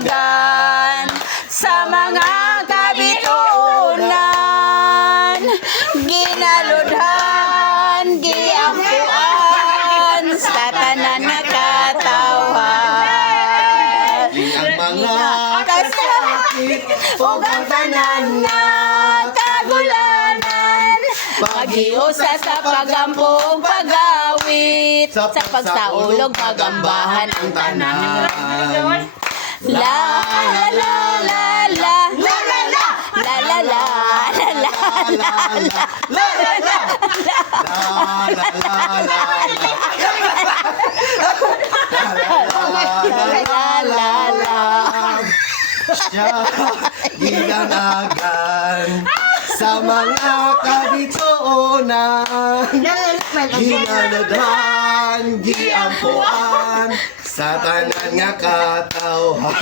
ginadanagan sa mga kabituunan, ginaludhan, giampuan sa tanan nga katawhan. Ang mga Kasakit ug ang tanan nga kagulanan, pag-iusa sa pagampo ug pag-awit, sa pagsaulog pagambahan ang tanan. La la la la la la la la la la la siya ginanagan sa mga kabituunan, ginaludhan, giampuan sa tanan nga katawhan.